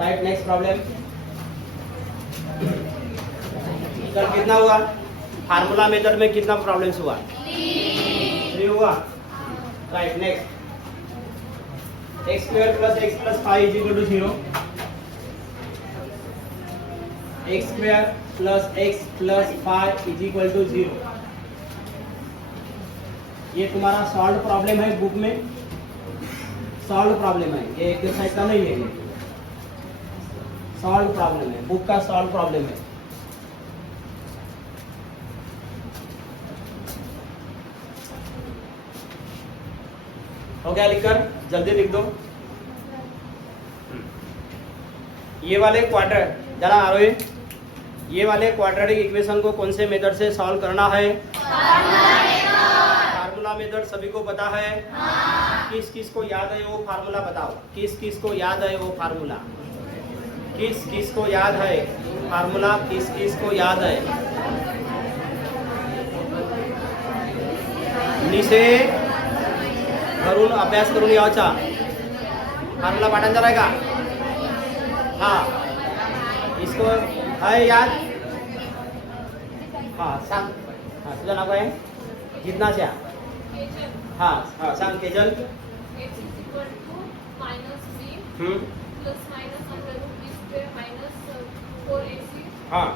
Right, next problem. Sir कितना हुआ? Formula method में कितना प्रॉब्लम्स हुआ? 3 हुआ। Right, next. X square plus X plus 5 is equal to 0। X square plus X plus 5 is equal to 0। ये तुम्हारा solve problem है बुक में, सॉल्व प्रॉब्लम है, ये एक्सरसाइज का नहीं है, ये सॉल्व प्रॉब्लम है, बुक का सॉल्व प्रॉब्लम है। हो गया लिखकर? जल्दी लिख दो। ये वाले क्वाड्रेट, जरा आरोही, ये वाले क्वाड्रेटिक इक्वेशन को कौन से मेथड से सॉल्व करना है? फार्मूला मेथड सभी को पता है? किस किस को याद है वो फार्मूला बताओ। किस किस को याद है वो फार्मूला? किस किस को याद है फार्मूला? किस किस को याद है? निशे घरून अभ्यास करून यावचा फार्मूला पाठांतर आहे का? हाँ, इसको है याद? हाँ सांग, हाँ तुझं नाव काय? जिज्ञासा। हाँ हाँ सांग केजल। हाँ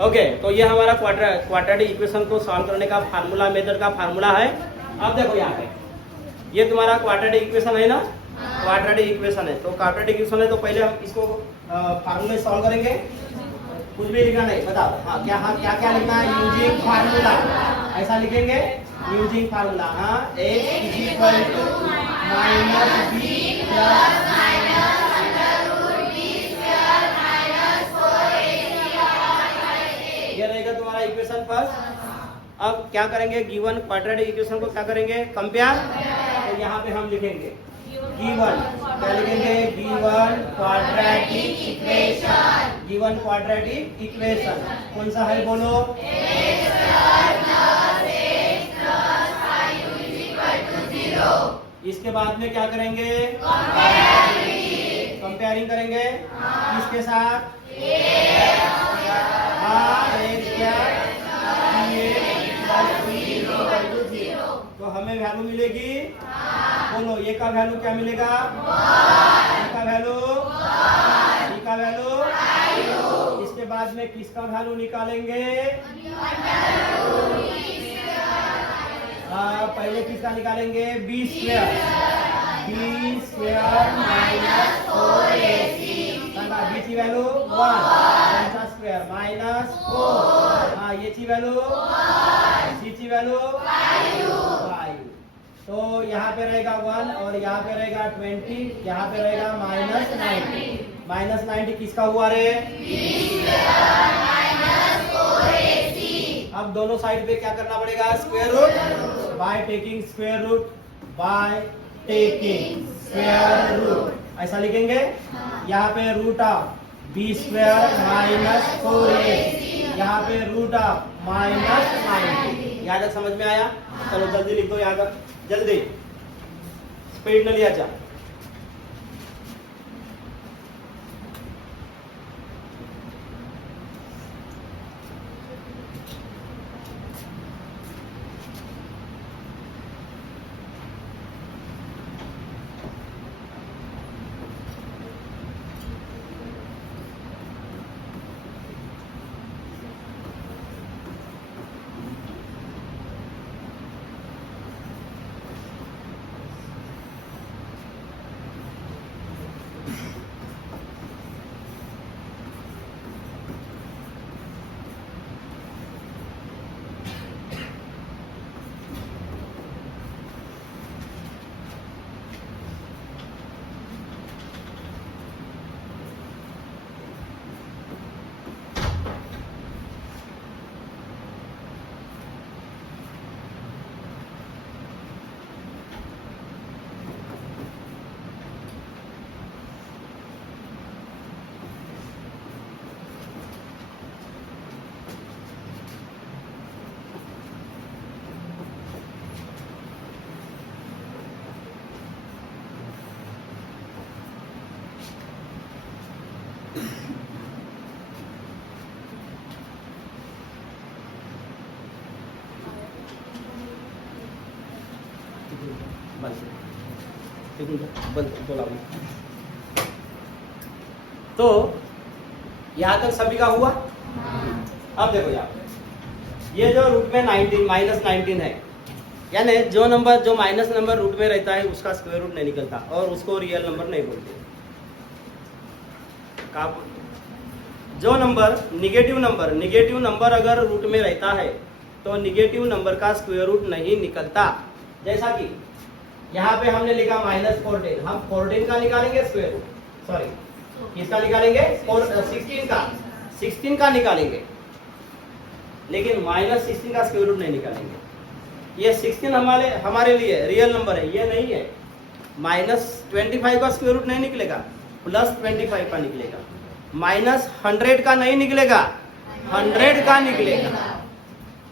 ओके, तो ये हमारा क्वाड्रेटिक इक्वेशन को सॉल्व करने का फार्मूला मेथड का फार्मूला है। अब देखो यहाँ पे ये तुम्हारा क्वाड्रेटिक इक्वेशन है ना, क्वाड्रेटिक इक्वेशन है। तो क्वाड्रेटिक इक्वेशन है तो पहले हम इसको फार्मूला सॉल्व करेंगे। कुछ भी लिखना नहीं, बताओ। हाँ क्या क्या लिखना है? यूजिंग फार्मूला, ऐसा लिखेंगे, यूजिंग फार्मूला। हाँ, X is equal to minus B plus ये रहेगा तुम्हारा इक्वेशन फर्स्ट। अब क्या करेंगे? गिवन क्वाड्रेटिक इक्वेशन को क्या करेंगे? कंपेयर। तो यहाँ पे हम लिखेंगे गिवन, क्या लिखेंगे? Given quadratic equation. Given quadratic equation कौन सा है बोलो? इसके बाद में क्या करेंगे? कंपेयरिंग करेंगे। किसके साथ? तो हमें वैल्यू मिलेगी, बोलो ये का वैल्यू क्या मिलेगा? ए का वैल्यू, बी का वैल्यू। इसके बाद में किसका वैल्यू निकालेंगे? पहले किसका निकालेंगे? B square. B square minus 4ac। B की वैल्यू 1 स्क्वायर माइनस 4। हाँ, ये की वैल्यू, सी की वैल्यू 5। तो यहाँ पे रहेगा 1 और यहाँ पे रहेगा 20, यहाँ पे रहेगा -90। -90 किसका हुआ रे? अब दोनों साइड पे क्या करना पड़ेगा? Square root. By taking square root, by taking square root, ऐसा लिखेंगे। यहाँ पे root of B square minus 4ac, यहाँ पे रूट ऑफ -90। यहाँ तक समझ में आया? चलो जल्दी लिख दो यहाँ तक, जल्दी, स्पीड न लिया जा। तो यहां तक सभी का हुआ। अब देखो यार, ये जो रूट में 19 -19 है, यानी जो नंबर जो माइनस नंबर रूट में रहता है उसका स्क्वायर रूट नहीं निकलता और उसको रियल नंबर नहीं बोलते। जो नंबर निगेटिव नंबर अगर रूट में रहता है तो निगेटिव नंबर का स्क्वायर रूट नहीं निकलता। जैसा कि यहाँ पे हमने लिखा -14, हम 14 का निकालेंगे स्क्वायर रूट, सॉरी किसका निकालेंगे, 16 का निकालेंगे, लेकिन -16 का स्क्वायर रूट नहीं निकालेंगे। ये 16 हमारे लिए रियल नंबर है, ये नहीं है। -25 का स्क्वायर रूट नहीं निकलेगा, +25 का निकलेगा। -100 का नहीं निकलेगा, 100 का निकलेगा।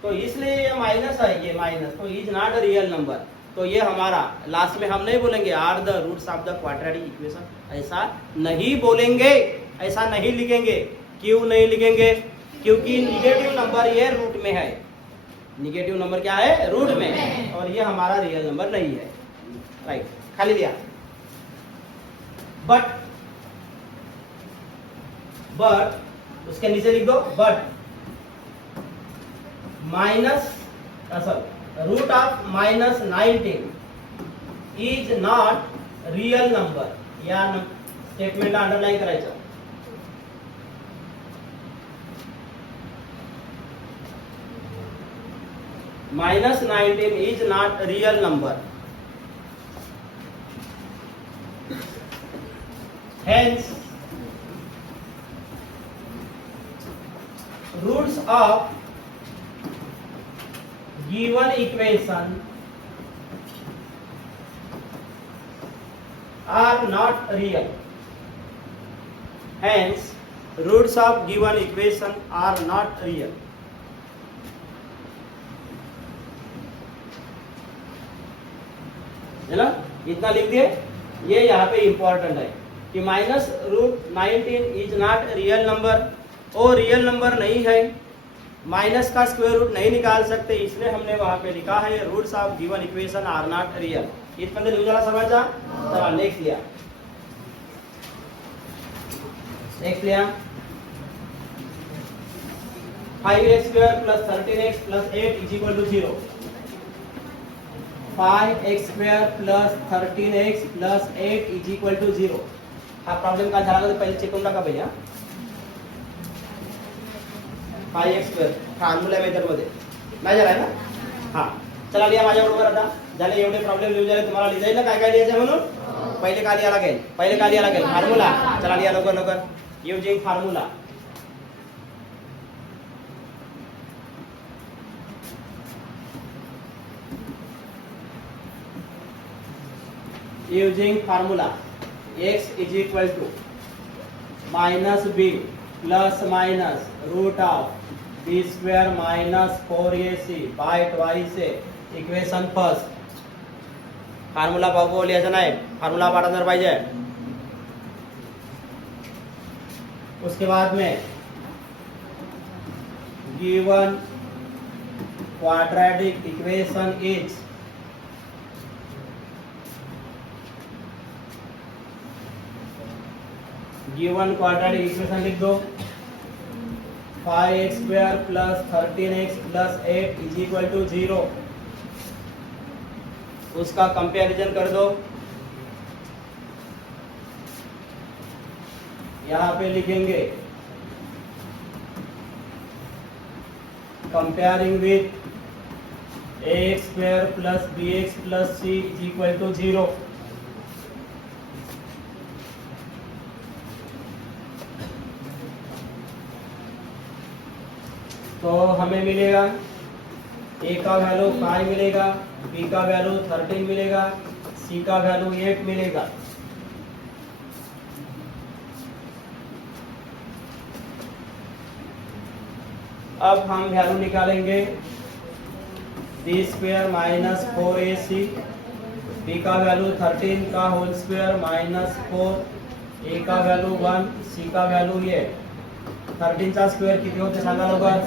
तो इसलिए ये माइनस है, ये माइनस, तो is not a real number. तो ये हमारा लास्ट में हम नहीं बोलेंगे are the roots of the quadratic equation, ऐसा नहीं बोलेंगे, ऐसा नहीं लिखेंगे। क्यों नहीं लिखेंगे? क्योंकि निगेटिव नंबर ये रूट में है, निगेटिव नंबर क्या है, रूट में, और ये हमारा रियल नंबर नहीं है। राइट, खाली दिया। बट उसके नीचे लिख दो, but root of -19 is not real number. या स्टेटमेंटला अंडरलाइन करायचं। -19 is not real number, hence roots of given equation are not real. Hence roots of given equation are not real. है ना, इतना लिख दिए। ये यहाँ पे इंपॉर्टेंट है कि -√19 इज नॉट रियल नंबर, और रियल नंबर नहीं है, माइनस का स्क्वायर रूट नहीं निकाल सकते, इसलिए हमने वहां पे लिखा है roots of given equation are not real. इतना लिख जरा समझा। चलो नेक्स्ट लिया, नेक्स्ट लिया 5x² + 13x + 8 = 0। 5x² + 13x + 8 = 0। हा प्रॉब्लेम का झाला तर पहिले चेक करून टाका भैया। 5x² फॉर्म्युला मेथड मध्ये नाही झालाय ना? हा, चला लिहा माझ्याबरोबर आता। झाले एवढे प्रॉब्लेम लिहून झाले, तुम्हाला लिहायचं ना काय काय लिहायचं म्हणून। पहिले काय लिहायला लागेल, फॉर्म्युला। चला लिहा लवकर लवकर, using formula. using formula x is equal to -b plus minus root of b square minus 4ac by twice a equation first. Formula बघू लिहायचा नाही, फार्मूला पाठांतर पाहिजे। उसके बाद में given quadratic equation is given quadratic equation लिख दो 5x² + 13x + 8 = 0। उसका कंपैरिजन कर दो। यहाँ पे लिखेंगे comparing with ax² + bx + c = 0। तो हमें मिलेगा a का वैल्यू 5 मिलेगा, b का वैल्यू 13 मिलेगा, c का वैल्यू 8 मिलेगा। अब हम वैल्यू निकालेंगे b² - 4ac, b का वैल्यू 13 का होल स्क्वायर -4, ए का व्हॅल्यू 1, सी का व्हॅल्यू ये 13 चा स्क्वेअर किती होते सांगा लवकर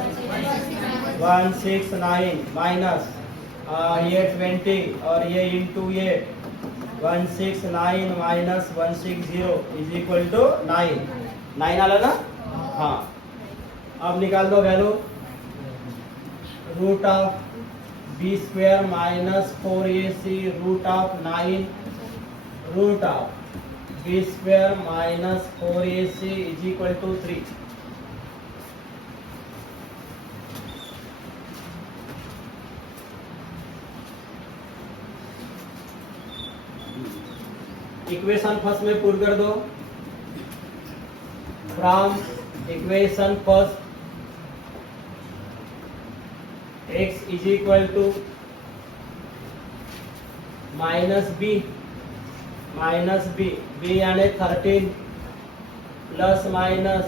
169 माइनस ये 20 और ये इंटू ये 169 माइनस 160 इज इक्वल टू 9 9 आला ना हाँ अब निकाल दो value root of B square minus 4ac root of 9 root of B square minus 4ac is equal to 3 equation first में पुट कर दो from equation first x is equal to minus b b यानी 13 plus minus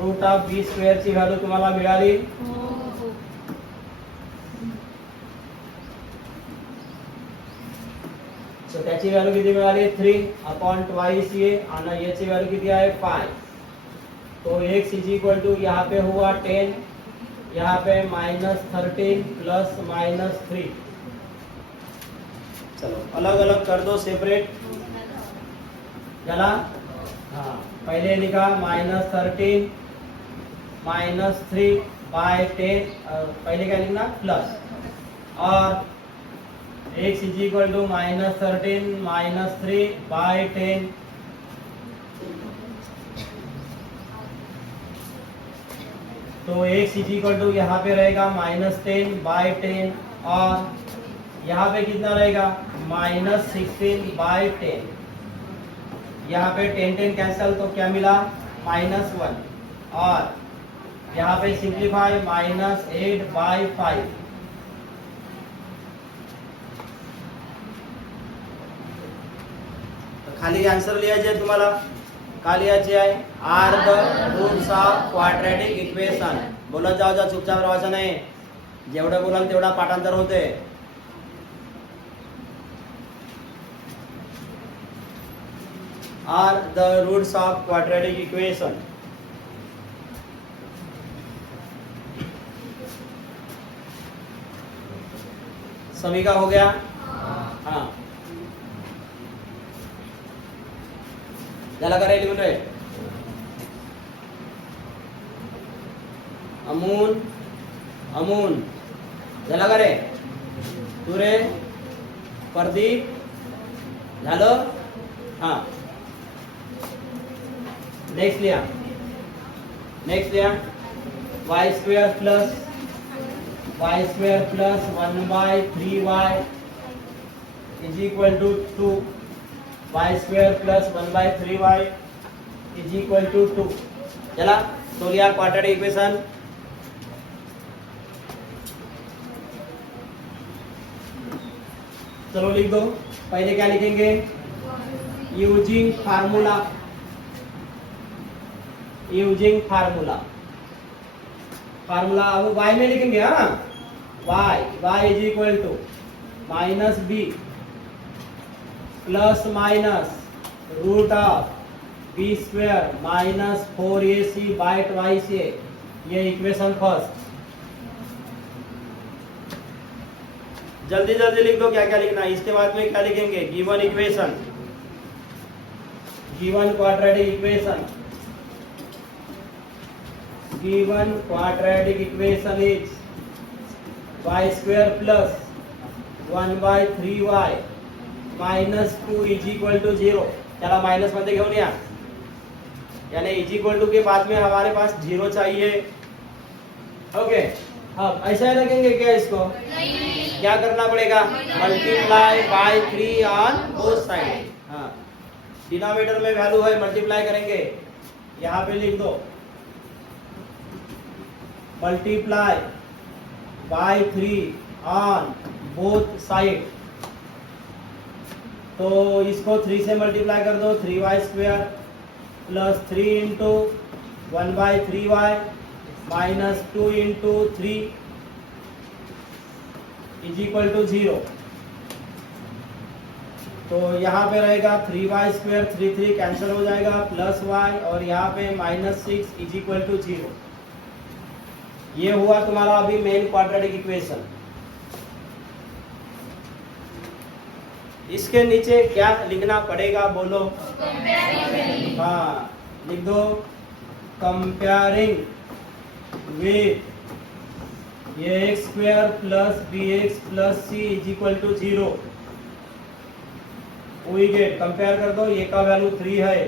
root of b square ची value तुम्हाला मिळाली तो त्याची value किती मिळाली 3 अपॉन ट्वाइस ये आणि याची व्हॅल्यू किती आहे 5 तो x इज इक्वल टू यहाँ पे हुआ 10 यहाँ पे माइनस 13 प्लस माइनस 3 चलो अलग अलग कर दो सेपरेट चला हाँ पहले लिखा माइनस 13 माइनस 3 बाय 10 पहले क्या लिखना प्लस और x is equal to minus 13 minus 3 by 10 तो x इज इक्वल टू यहाँ पे रहेगा माइनस 10 बाय 10 और यहाँ पे कितना रहेगा माइनस 16 बाय 10 यहाँ पे 10 कैंसल तो क्या मिला माइनस 1 और यहाँ पे सिंप्लीफाई माइनस 8 बाय 5 खाली आन्सर लिहायचे तुम्हाला का लिहायचे आहे are the roots of quadratic equation बोलत जाऊ जा चुपचाप राहायचं नाही जेवढं बोलाल तेवढा पाठांतर होते are the roots of quadratic equation सभी का हो गया हाँ झाला का रे लिहून रे अमून अमून झाला का रे तू रे प्रदीप झालं हाँ नेक्स्ट लिया y square plus 1/3y is equal to 2 y square plus 1/3y is equal to 2 चला तो लिया क्वाड्रेटिक इक्वेशन चलो लिख दो पहले क्या लिखेंगे यूजिंग फार्मूला अब y में लिखेंगे हाँ y is equal to minus B plus minus root of b square minus 4ac by twice ये इक्वेशन फर्स्ट जल्दी जल्दी लिख दो क्या क्या लिखना है इसके बाद में क्या लिखेंगे given equation given quadratic equation is y square plus 1/3y minus 2 is equal to 0 चला माइनस मध्ये घेऊन या यानी इज इक्वल टू के बाद में हमारे पास 0 चाहिए ओके अब ऐसा लगेंगे क्या इसको नहीं। क्या करना पड़ेगा multiply by 3 on both side हाँ डिनोमिनेटर में वैल्यू है मल्टीप्लाई करेंगे यहाँ पे लिख दो multiply by 3 on both side तो इसको 3 से मल्टीप्लाई कर दो 3y square plus 3 into 1/3y minus 2 into 3 is equal to 0 तो यहाँ पे रहेगा 3y² 3 कैंसिल हो जाएगा, प्लस y, और यहाँ पे -6 इज इक्वल टू 0। ये हुआ तुम्हारा अभी मेन क्वाड्रेटिक इक्वेशन। इसके नीचे क्या लिखना पड़ेगा बोलो? हाँ, लिख दो कंपेयरिंग विथ ये x² plus bx plus c is equal to 0। We get, compare कर दो, ए का वैल्यू 3 है,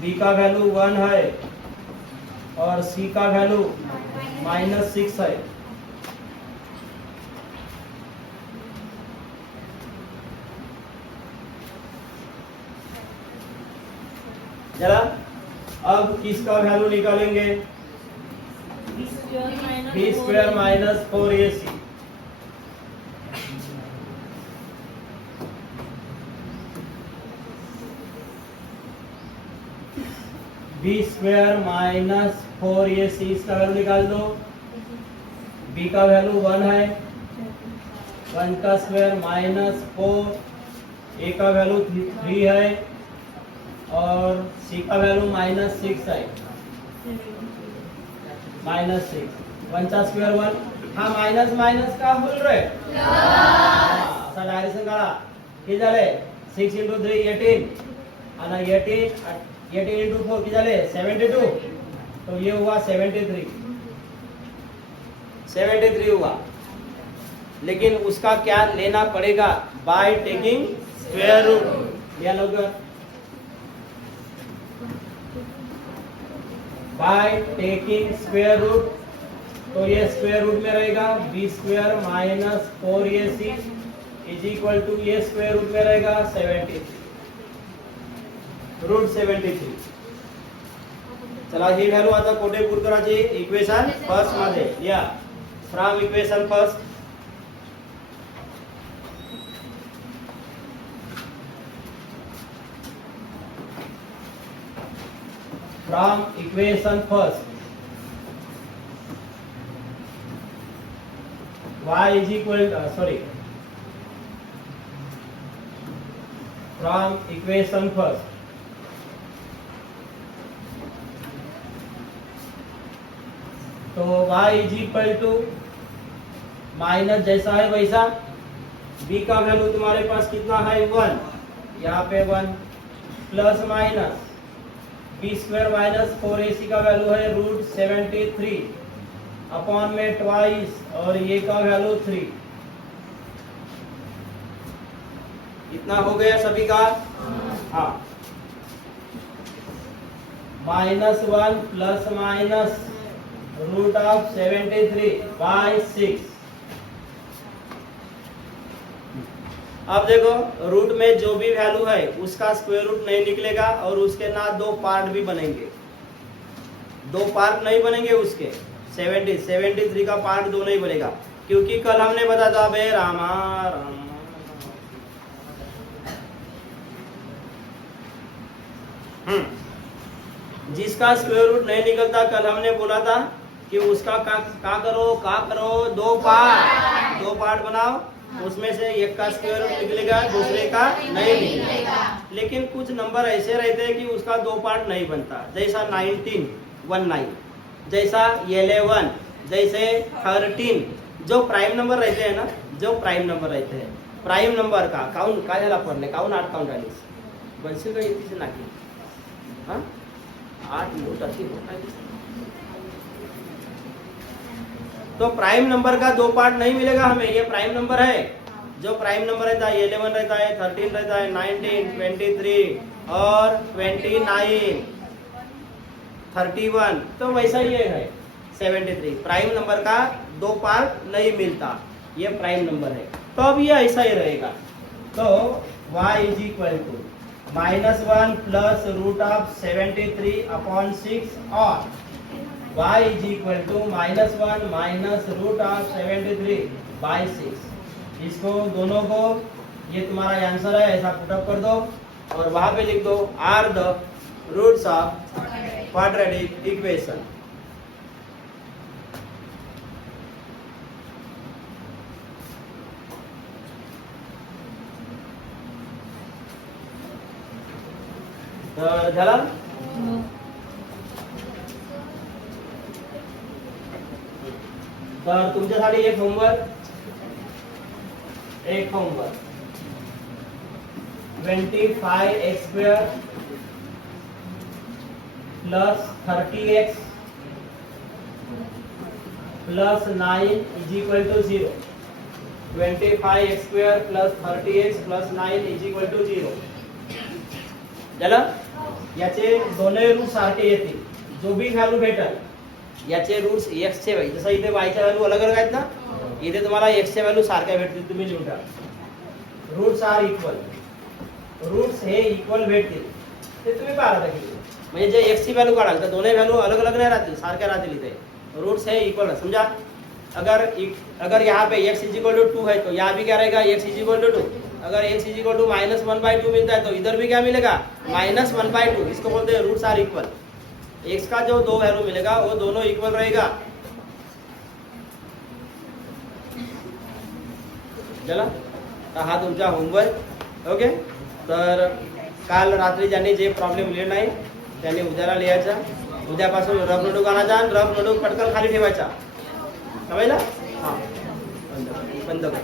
बी का वैल्यू 1 है, और सी का वैल्यू -6 है। जरा अब किसका वैल्यू निकालेंगे? b² minus 4ac। b² minus 4ac, इसका वैल्यू निकाल दो। b का वैल्यू 1 है, 1 का स्क्वायर -4, a का वैल्यू 3 है, और c का वैल्यू -6 है, -6, 1 का स्क्वायर 1। हा मायनस मायनस का होल रे असा डायरेक्शन काढा। किती झाले? 6 × 3 18, आणि 18 × 4 किती झाले? 72। तो ये हुआ 73 हुआ। लेकिन उसका क्या लेना पड़ेगा? By taking square root. या लोग बाय टेकिंग स्क्वायर रूट, तो ये स्क्वायर रूट में रहेगा b² minus 4ac is equal to ये स्क्वायर रूट में रहेगा 73 √73। चला ही व्हॅल्यू आता कोठे पुट करायची? इक्वेशन फर्स्ट मध्ये या from equation first. From equation first y is equal from equation first, तो y is equal to minus जैसा है वैसा। b का वैल्यू तुम्हारे पास कितना है? 1, यहाँ पे 1, plus minus b² minus 4ac का वैल्यू है √73 अपॉन में ट्वाइस, और ये का वैल्यू 3। इतना हो गया सभी का? हाँ, -1 प्लस माइनस √73/6। अब देखो, रूट में जो भी वैल्यू है उसका स्क्वायर रूट नहीं निकलेगा, और उसके ना दो पार्ट भी बनेंगे। दो पार्ट नहीं बनेंगे उसके। 73 का पार्ट 2 नहीं बनेगा, क्योंकि कल हमने बताया था बे रामा जिसका स्क्वायर रूट नहीं निकलता, कल हमने बोला था कि उसका का करो दो पार्ट बनाओ। उसमें से एक का स्क्वायर रूट निकलेगा, दूसरे का नहीं निकलेगा। लेकिन कुछ नंबर ऐसे रहते हैं कि उसका दो पार्ट नहीं बनता, जैसा 19, जैसा 11, जैसे 13। जो प्राइम नंबर रहते हैं ना, प्राइम नंबर का काउंट काय झाला पडले? काउंट 8 काउंट आली बनशील का येतीच नाकी? हाँ 8 नोट अशी होता। तो प्राइम नंबर का दो पार्ट नहीं मिलेगा हमें। ये प्राइम नंबर है। जो प्राइम नंबर रहता है 11 रहता है, 13 रहता है, 19, 23 और 29, 31। तो वैसा ये है 73। प्राइम नंबर का दो पार्ट नहीं मिलता, ये प्राइम नंबर है। तो अब ये ऐसा ही रहेगा। तो y is equal to -1 plus √73/6 और y is equal to -1 minus √73/6। इसको दोनों को, ये तुम्हारा आंसर है, ऐसा पुटअप कर दो और वहां पे लिख दो are the roots of quadratic equation. तर झाला. तर तुमच्यासाठी एक homework 25x² plus 30x plus 9 is equal to 0. 25x² plus 30x plus 9 is equal to 0. झालं. याचे दोन्ही रूट सारखे येतील. जो भी व्हॅल्यू भेटेल याचे रूट्स x चे जसं इथे y च्या व्हॅल्यू अलग अलग आहेत ना, इथे तुम्हाला x च्या व्हॅल्यू सारख्या भेटतील. तुम्ही लिहून टाका. Roots are equal. रूट्स हे इक्वल भेटतील ते तुम्ही पाहता की म्हणजे जे x ची व्हॅल्यू काढाल तर दोन्ही व्हॅल्यू अलग अलग नहीं राहतील, सारख्या राहतील. इथे रूट्स है इक्वल. समझा. अगर यहाँ पे x इज इक्वल टू 2 है तो यहाँ भी क्या रहेगा x इज इक्वल टू 2. अगर x इज इक्वल टू -1/2 मिलता है तो इधर भी क्या मिलेगा -1/2. इसको बोलते हैं रूट्स आर इक्वल. x का जो दो वैल्यू मिलेगा वो दोनों इक्वल रहेगा. चला. तर हा तुमचा होमवर्क. ओके. तर काल रात्री ज्यांनी जे प्रॉब्लेम लिहिले नाही त्यांनी उद्याला लिहायचा. उद्यापासून रफ नोटबुक आणायचा आणि रफ नोटबुक पटकन खाली ठेवायचा. समजलं. हां बंद कर.